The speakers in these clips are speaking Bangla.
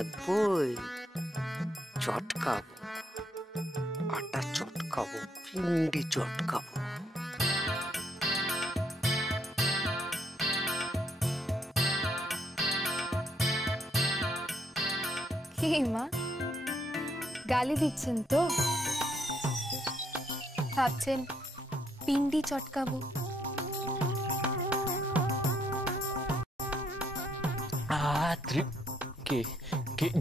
থাকবই, চটকাবো, আটা চটকাবো, পিন্ডি চটকাবো। কি মা গালি দিচ্ছেন তো? ভাবছেন পিন্ডি চটকাবো?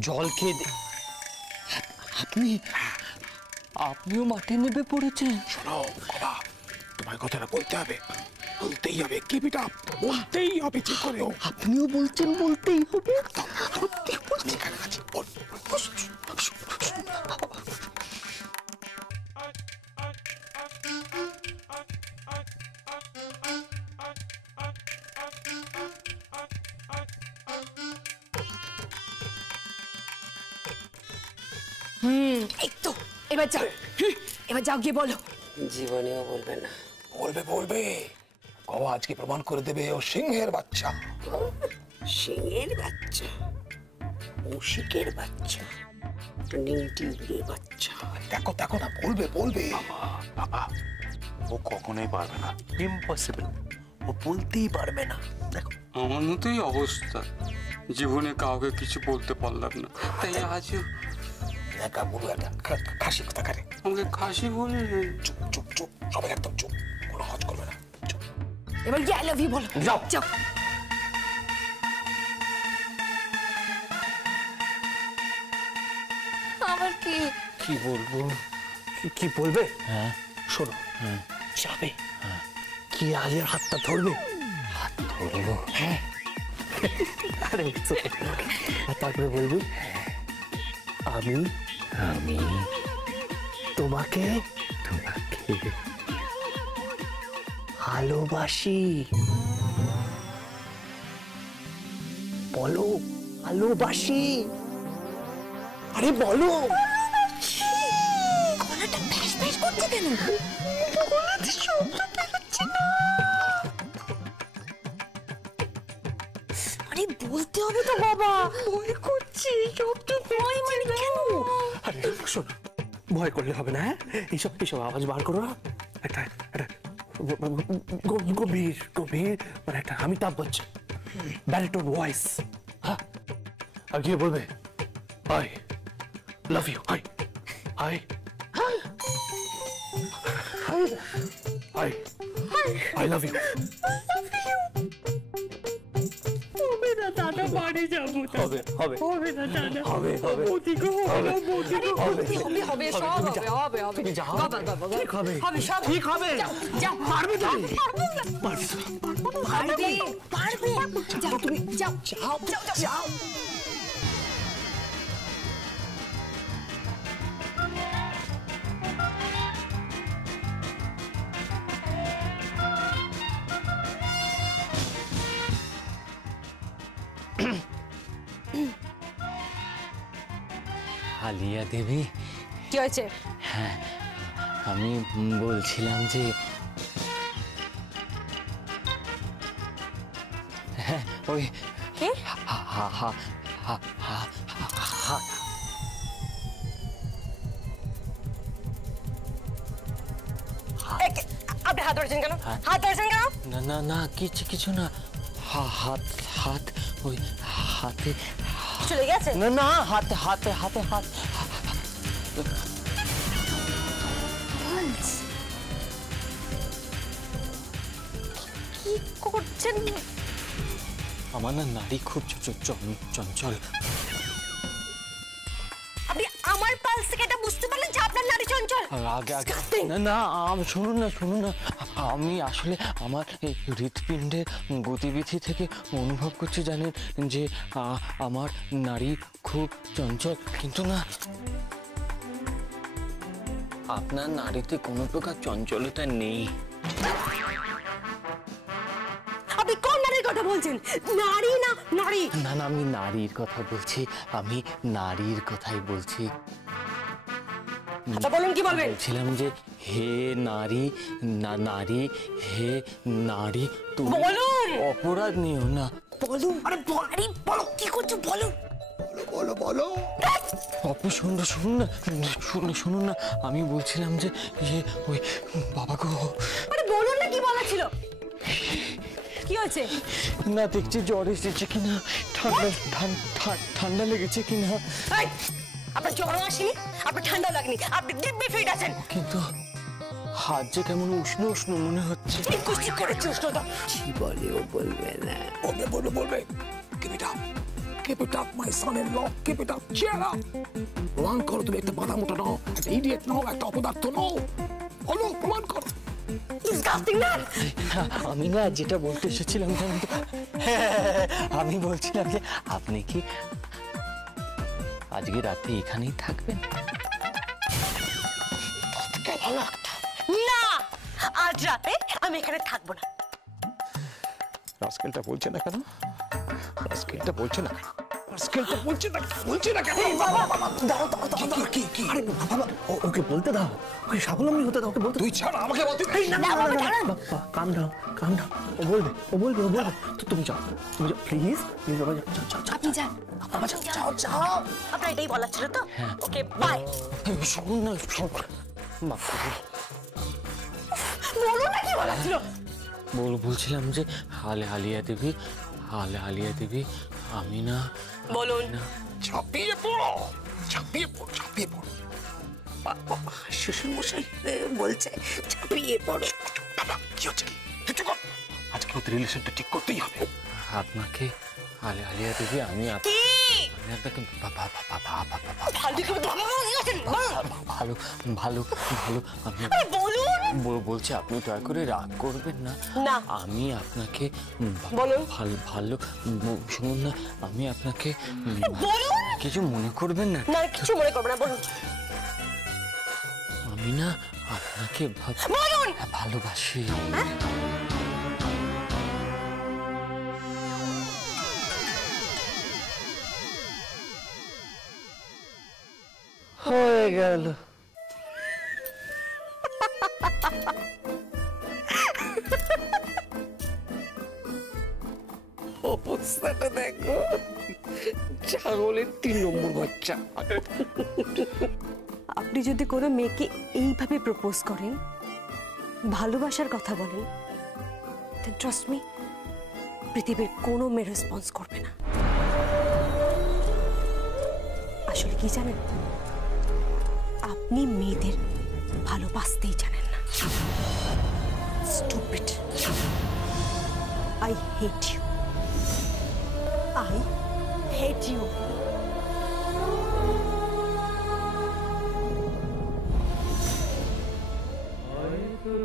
জল খেয়ে আপনিও মাঠে নেমে পড়েছেন? শোনো বাবা, তোমায় কথাটা বলতে হবে, বলতেই হবে। কিপ ইট আপ, বলতেই হবে যে করে হোক। আপনিও বলছেন বলতেই হবে? সত্যি বলছি, কাছাকাছি বল। এই তো এবার যাও, এবার যাও গিয়ে বলো। জীবনেও বলবে না। বলবে বলবে, বাবা আজকে প্রমাণ করে দেবে ও সিংহের বাচ্চা। সিংহের বাচ্চা, মুশিকের বাচ্চা, নিমটির বাচ্চা। দেখো দেখো না, বলবে বলবে। বাবা ও কখনোই পারবে না, ইম্পসিবল, ও বলতেই পারবে না। দেখো আমার মতোই অবস্থা, জীবনে কাউকে কিছু বলতে পারলাম না, তাই আজও একা বলু, একটা খাসি কথা কারে আমাকে খাসি বলে। চুপ চুপ চুপ, সবাই একদম চুপ, কোনো হজ করবে না। এবার গিয়ে আই লাভ ইউ বলো। যাও যাও। আবার কি কি বলবো? কি বলবে? হ্যাঁ শোনো, যাবে, কি আজের হাতটা ধরবে? হাত ধরবো? হ্যাঁ। আরে আর তারপরে বলবি আমি আমি তোমাকে তোমাকে ভালোবাসি। বলো ভালোবাসি। আরে বলো। গলাটা ফ্যাস ফ্যাস করছে কেন? গলাতে শব্দ বেরোচ্ছে না। আরে বলতে হবে তো বাবা, ভয় করছে, শব্দ ভয় মানে কেন? আরে শোন, ভয় করলে হবে না, হ্যাঁ? এইসব আওয়াজ বার করো না। একটা গভীর গভীর, মানে একটা অমিতাভ বচ্চন ব্যারিটোন ভয়েস। হ্যাঁ, আর গিয়ে বলবে I love you. I I I I love you. হবে না দাদা, বাড়ি যাবো। হবে হবে হবে না দাদা, হবে হবে হবে হবে হবে, সব তুমি হবে যাও। হবে হবে। তুমি যাও। বাবা বাবা ঠিক হবে। হবে, সব ঠিক হবে। যাও পারবে তুমি। পারবো না, পারবে পারবে পারবে। যাও তুমি, যাও যাও যাও যাও। আলিয়া দেবী, কি হয়েছে? হ্যাঁ আমি বলছিলাম যে হ্যাঁ ওই কি? আপনি হাত ধরেছেন কেন? হাত ধরেছেন কেন? না না না, কিছু না, হাত হাত ওই হাতে। চলে গেছে? না না, হাতে হাতে হাতে হাত। কি করছেন? আমার না নারী খুব চঞ্চল। আপনি আমার পালস থেকে এটা বুঝতে পারলেন যে আপনার নারী চঞ্চল? আগে না না, শুনুন না, আমি আসলে আমার এই হৃৎপিণ্ডের গতিবিধি থেকে অনুভব করছি, জানেন, যে আমার নারী খুব চঞ্চল। কিন্তু না, আপনার নারীতে কোনো প্রকার চঞ্চলতা নেই। আপনি কোন নারীর কথা বলছেন? নারী না নারী? না না, আমি নারীর কথা বলছি, আমি নারীর কথাই বলছি। আচ্ছা বলুন, কি বলবেন? বলছিলাম যে হে নারী, নারী, হে নারী, তুমি বলুন। অপরাধ নিও না। বলুন। আরে বলো, কি করছো বলো। বলো বলো। আপনি শুনুন শুনুন না, শুনুন না, আমি বলছিলাম যে ইয়ে ওই বাবা গো, আরে বলুন না কি বলা ছিল, কি হয়েছে? না দেখছি জ্বর এসেছে কিনা, ঠান্ডা লেগেছে কিনা। এই, আপনার জ্বরও আসেনি, আপনার ঠান্ডা লাগেনি, আপনি দিব্যি ফিট আছেন। কিন্তু হাত যে কেমন উষ্ণ উষ্ণ মনে হচ্ছে। কুচি করেছে উষ্ণতা। কি বলে ও বলবে না। বলবে keep it up, keep it up my son in law, keep it up, cheer up। প্রমাণ করো তুমি একটা বাধা মোটা নাও, একটা ইডিয়েট নাও, একটা অপদার্থ নাও, বলো প্রমাণ করো। ডিসগাস্টিং না? আমি না যেটা বলতে এসেছিলাম আমি বলছিলাম যে আপনি কি আজকে রাতে এখানেই থাকবেন? না, আজ রাতে আমি এখানে থাকবো না। রাস্কেলটা বলছে না কেন? রাস্কেলটা বলছে না কেন? রাস্কেলটা বলছে না কেন? কি কি? আরে বাবা, ওকে বলতে দাও, ওকে স্বাবলম্বী হতে দাও, ওকে বলতে। তুই ছাড়া আমাকে বলতে কাম ডাউন, ও বলবে। তুমি যাও, প্লিজ বাবা, যাও। আপনি যান, বাবা যাও। আপনার এটাই বলার ছিল তো? Okay bye. শুনুন না, মাফ করুন। বলুন না কি বলার ছিল। বলছিলাম যে হালিয়া দেবী আমি না বলুন। ঝাঁপিয়ে পড়ো। শ্বশুর মশাই বলছে ঝাঁপিয়ে পড়ো। বাবা কি হচ্ছে কি? কিছু কর, আজকে ওদের রিলেশনটা ঠিক করতেই হবে। আপনাকে হালিয়া দেবী আমি আপনাকে ভালো আমি বলছি, আপনি দয়া করে রাগ করবেন না। আমি আপনাকে ভালো শুনুন না, আমি আপনাকে কিছু মনে করবেন না। কিছু মনে করবেন না, বলুন। আমি না আপনাকে ভালোবাসি। হয়ে গেল। অবস্থাটা দেখো, ছাগলের 3 নম্বর বাচ্চা। আপনি যদি কোনো মেয়েকে এইভাবে প্রপোজ করেন, ভালোবাসার কথা বলেন, then trust me, পৃথিবীর কোনো মেয়ে রেসপন্স করবে না। আসলে কি জানেন, আপনি মেয়েদের ভালোবাসতেই জানেন না। Stupid. I hate you. I hate you.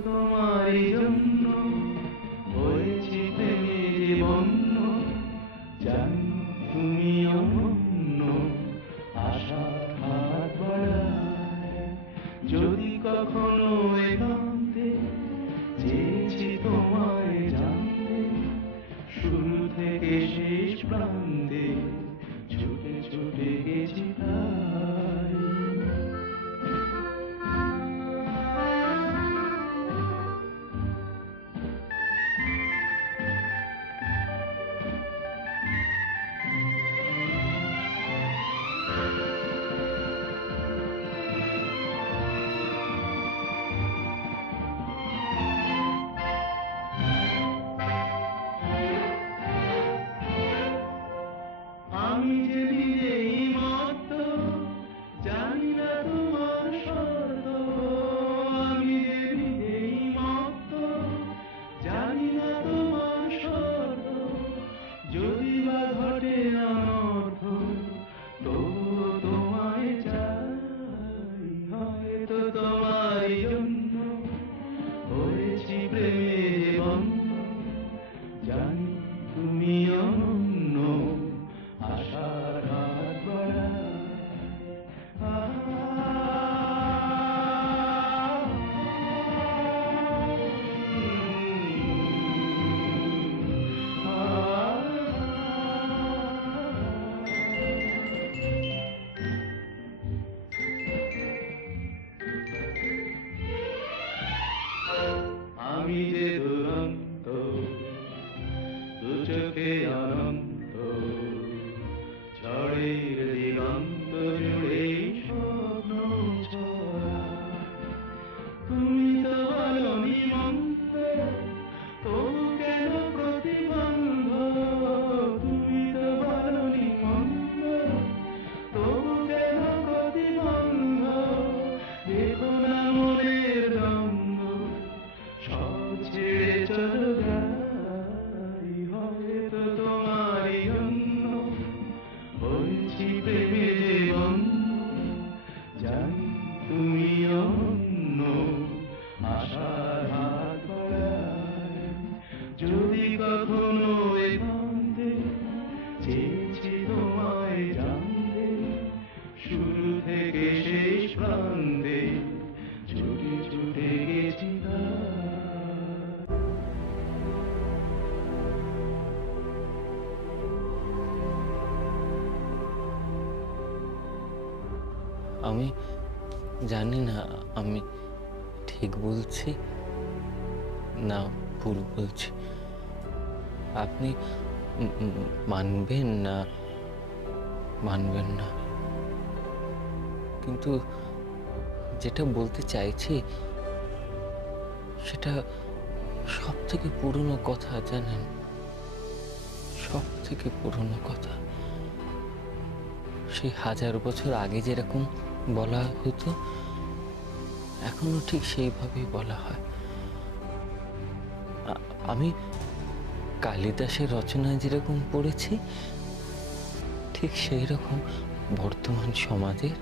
তোমারই জন্য হয়েছি জীবন্য, জানি তুমি অনন্য, আশা হাত বাড়ায় যদি কখনো একান্তে, চেয়েছি তোমায় জানতে, শুরু থেকে শেষ প্রান্তে ছুটে ছুটে গেছি তাই। প্রান্দে ছুটে ছুটে গেছি আমি জানি না আমি ঠিক বলছি না ভুল বলছি। আপনি মানবেন না মানবেন না, কিন্তু যেটা বলতে চাইছি সেটা সব থেকে পুরনো কথা, জানেন, সব থেকে পুরনো কথা। সেই 1000 বছর আগে যেরকম বলা হতো এখনো ঠিক সেইভাবেই বলা হয়। আমি কালিদাসের রচনায় যেরকম পড়েছি ঠিক সেই রকম বর্তমান সমাজের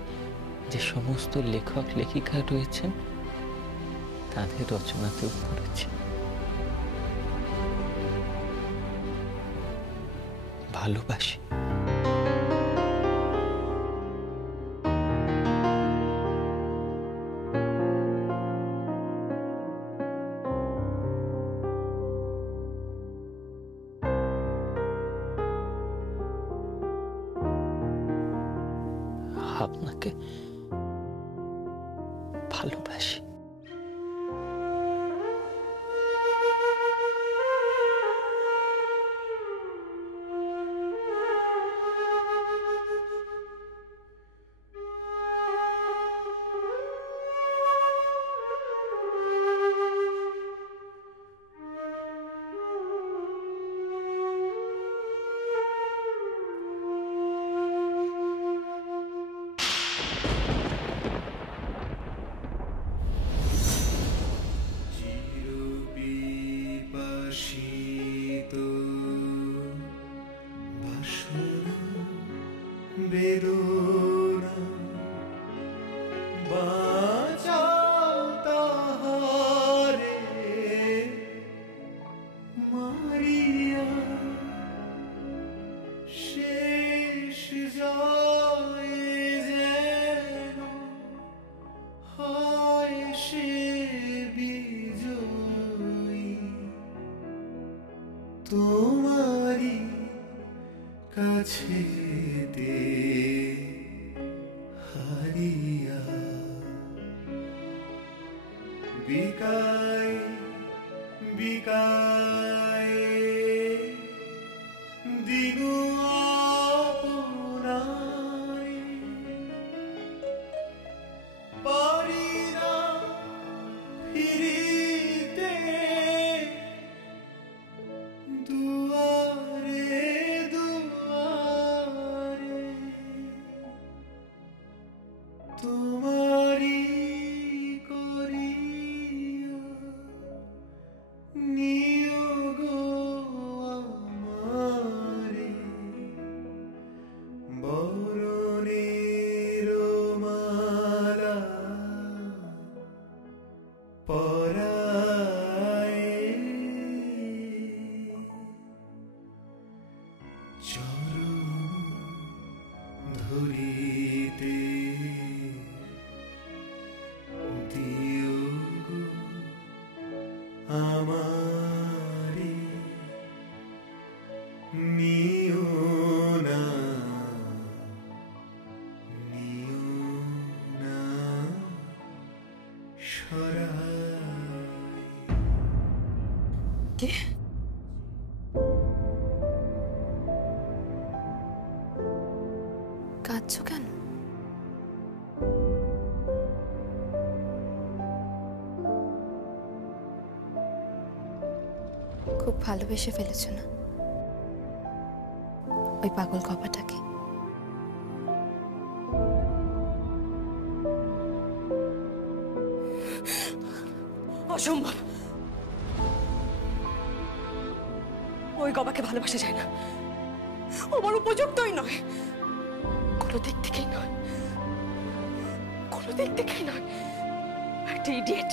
যে সমস্ত লেখক লেখিকা রয়েছেন তাদের রচনাতেও পড়েছি। ভালোবাসি। আপনাকে ভালোবাসি। বেদনা বাঁচাও তাহারে মারিয়া শেষ যায় যেন হয় সে বিজয়ী তোমারি কাছে হারিয়া বিকায় বিকায় দিন আপনায় পারি না ফিরিতে দুয়ারে দুয়ারে তোমারি করিয়া নিয়োগ আমারে বরণের মালা পরায় চরণ ধরিতে দিও গো আমারে নিও না সরাই। কে? কাঁদছো কেন? খুব ভালোবেসে ফেলেছ না ওই পাগল কপাটাকে? অসম্ভব, ওই গবাকে ভালোবাসা যায় না, আমার উপযুক্তই নয়, কোনো দিক থেকেই নয়, কোনো দিক থেকেই নয়। একটা ইডিয়েট,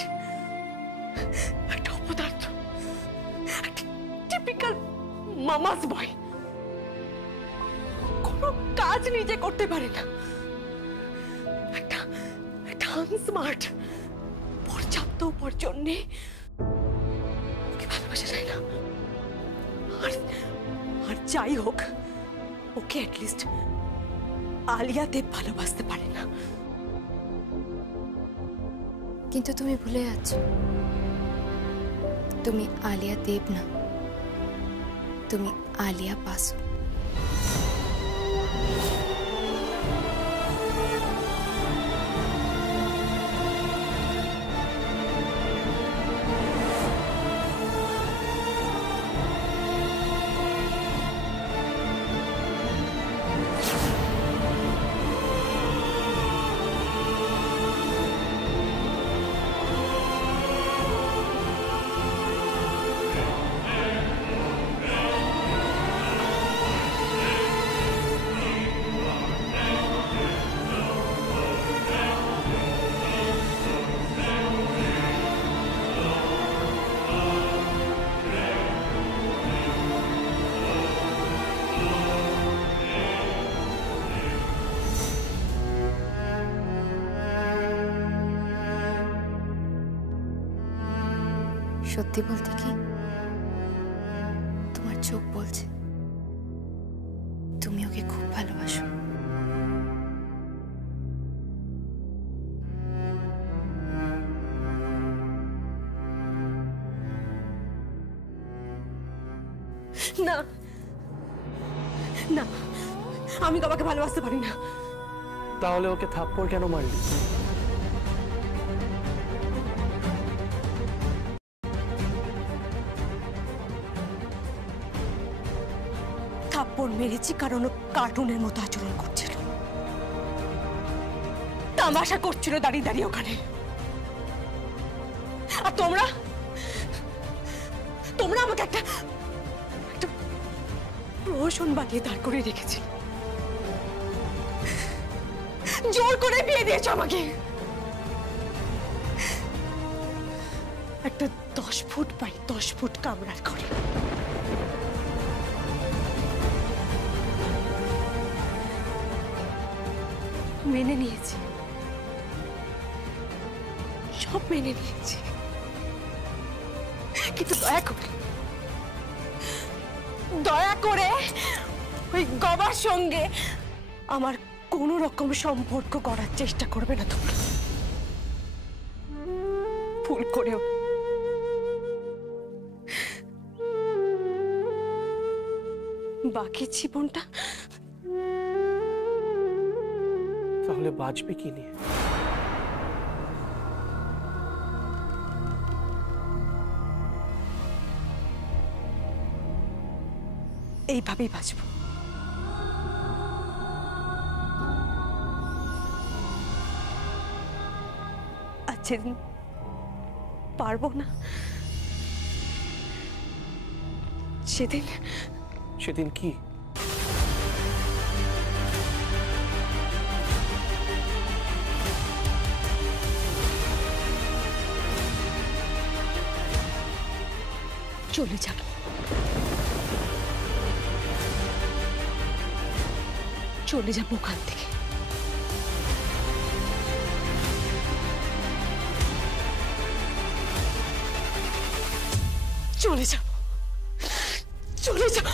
একটা অপদার্থ, একটা টিপিক্যাল মামাস বয়, কোনো কাজ নিজে করতে পারে না, একটা আনস্মার্ট, পর্যাপ্ত উপার্জন নেই, ওকে ভালোবাসা যায় না। আর যাই হোক, ওকে অ্যাটলিস্ট আলিয়া দেব ভালোবাসতে পারে না। কিন্তু তুমি ভুলে যাচ্ছ, তুমি আলিয়া দেব না, তুমি আলিয়া বাসু। সত্যি বলতে কি, তোমার চোখ বলছে তুমি ওকে খুব ভালোবাসো। না না, আমি বাবাকে ভালোবাসতে পারি না। তাহলে ওকে থাপ্পড় কেন মারলি? থাপ্পড় মেরেছি কারণ ও কার্টুনের মতো আচরণ করছিল, তামাশা করছিল দাঁড়িয়ে দাঁড়িয়ে ওখানে। আর তোমরা তোমরা আমাকে একটা প্রহসন বানিয়ে দাঁড় করে রেখেছিল, জোর করে বিয়ে দিয়েছ আমাকে। একটা 10 ফুট বাই 10 ফুট কামরার ঘরে। মেনে নিয়েছি, সব মেনে নিয়েছি, কিন্তু দয়া করে ওই গবার সঙ্গে আমার কোনো রকম সম্পর্ক করার চেষ্টা করবে না তোমরা, ভুল করেও। বাকি জীবনটা তাহলে বাঁচবে কি নিয়ে? এইভাবেই বাঁচবো। আর যেদিন পারবো না, সেদিন কি? চলে যাব। চলে যাবো ওখান থেকে। চলে যাব, চলে যাব।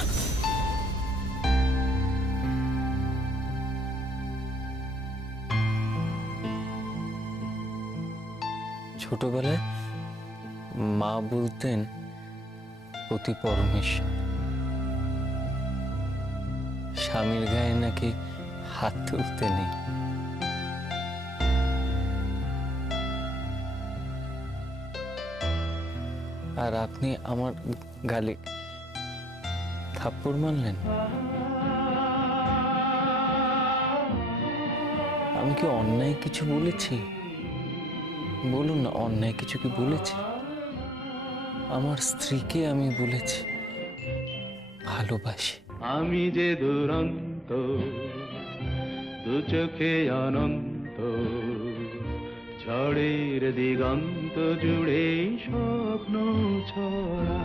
ছোটবেলায় মা বলতেন পতি পরমেশ্বর, স্বামীর গায়ে নাকি হাত তুলতে নেই। আর আপনি আমার গালে থাপ্পড় মারলেন। আমি কি অন্যায় কিছু বলেছি? বলুন না, অন্যায় কিছু কি বলেছি? আমার স্ত্রীকে আমি বলেছি ভালোবাসি। আমি যে দুরন্ত, দু চোখে অনন্ত, ঝড়ের দিগন্ত জুড়ে স্বপ্ন ছড়া।